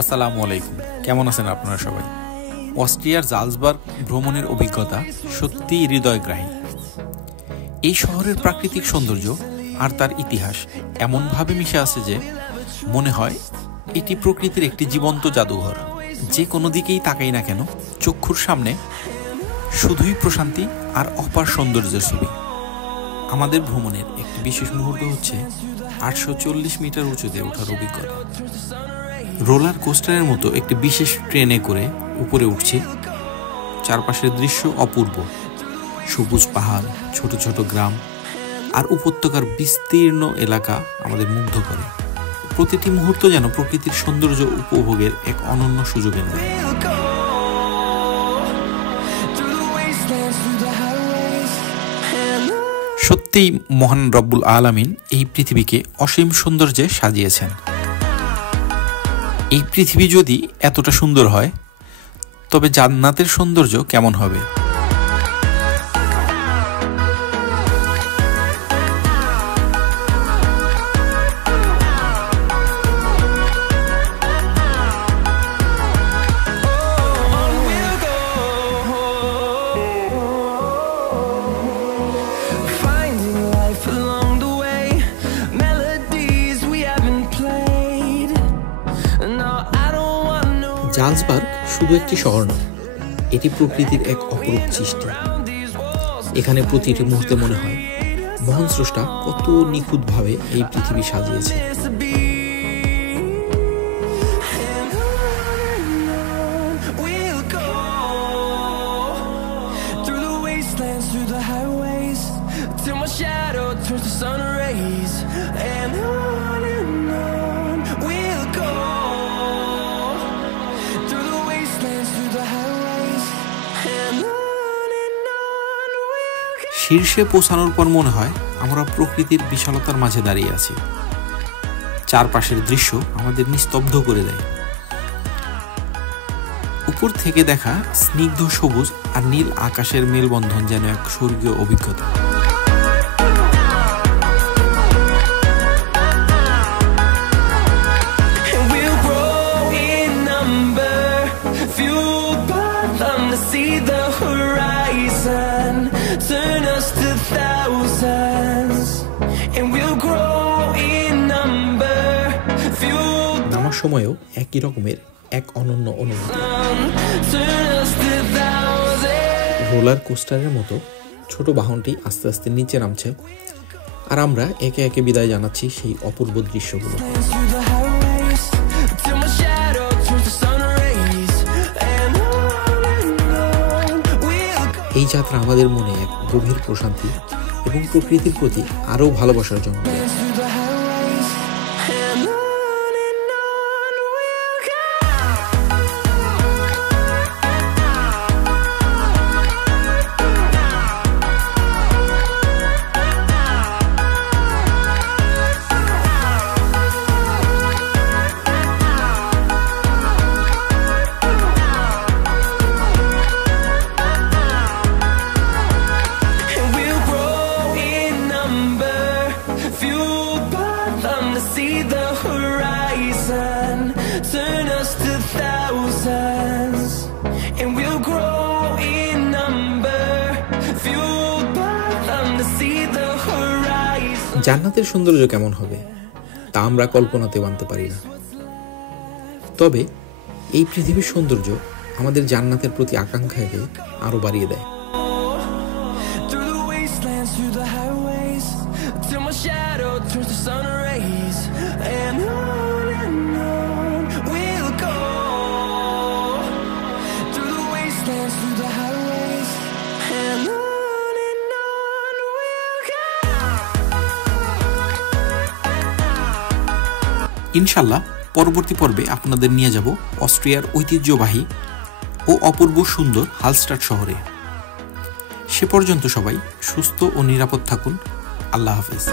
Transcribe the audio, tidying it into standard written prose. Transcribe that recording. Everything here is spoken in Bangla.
আসসালামু আলাইকুম, কেমন আছেন আপনারা সবাই? অস্ট্রিয়ার জালসবার্গ ভ্রমণের অভিজ্ঞতা সত্যিই হৃদয়গ্রাহী। এই শহরের প্রাকৃতিক সৌন্দর্য আর তার ইতিহাস এমনভাবে মিশে আছে যে মনে হয় এটি প্রকৃতির একটি জীবন্ত জাদুঘর। যে কোনো দিকেই তাকাই না কেন, চক্ষুর সামনে শুধুই প্রশান্তি আর অপার সৌন্দর্যের ছবি। আমাদের ভ্রমণের একটি বিশেষ মুহূর্ত হচ্ছে 840 মিটার উঁচুতে ওঠার অভিজ্ঞতা। রোলার কোস্টারের মতো একটি বিশেষ ট্রেনে করে উপরে উঠছি। চারপাশের দৃশ্য অপূর্ব, সবুজ পাহাড়, ছোট ছোট গ্রাম আর উপত্যকার বিস্তীর্ণ এলাকা আমাদের মুগ্ধ করে। প্রতিটি মুহূর্ত যেন প্রকৃতির সৌন্দর্য উপভোগের এক অনন্য সুযোগের মতো। সত্যিই মহান রব্বুল আলামিন এই পৃথিবীকে অসীম সৌন্দর্যে সাজিয়েছেন। এই পৃথিবী যদি এতটা সুন্দর হয়, তবে জান্নাতের সৌন্দর্য কেমন হবে? জালসবার্গ শুধু একটি শহর নয়, এটি প্রকৃতির এক অপরূপ সৃষ্টি। এখানে প্রতিটি মুহূর্তে মনে হয় মহান স্রষ্টা কত নিখুঁতভাবে এই পৃথিবী সাজিয়েছে। শীর্ষে পৌঁছানোর পর মনে হয় আমরা প্রকৃতির বিশালতার মাঝে দাঁড়িয়ে আছি। চারপাশের দৃশ্য আমাদের নিস্তব্ধ করে দেয়। উপর থেকে দেখা স্নিগ্ধ সবুজ আর নীল আকাশের মেলবন্ধন যেন এক স্বর্গীয় অভিজ্ঞতা। নামার সময়ও একই রকমের এক অনন্য অনুভূতি। রোলার কোস্টারের মতো ছোট বাহনটি আস্তে আস্তে নিচে নামছে, আর আমরা একে একে বিদায় জানাচ্ছি সেই অপূর্ব দৃশ্যগুলো। এই যাত্রা আমাদের মনে এক গভীর প্রশান্তি এবং প্রকৃতির প্রতি আরও ভালোবাসার জন্য। জান্নাতের সৌন্দর্য কেমন হবে তা আমরা কল্পনাতেও আনতে পারি না। তবে এই পৃথিবীর সৌন্দর্য আমাদের জান্নাতের প্রতি আকাঙ্ক্ষাকে আরো বাড়িয়ে দেয়। ইনশাল্লাহ পরবর্তী পর্বে আপনাদের নিয়ে যাব অস্ট্রিয়ার ঐতিহ্যবাহী ও অপূর্ব সুন্দর হালস্টাড শহরে। সে পর্যন্ত সবাই সুস্থ ও নিরাপদ থাকুন। আল্লাহ হাফেজ।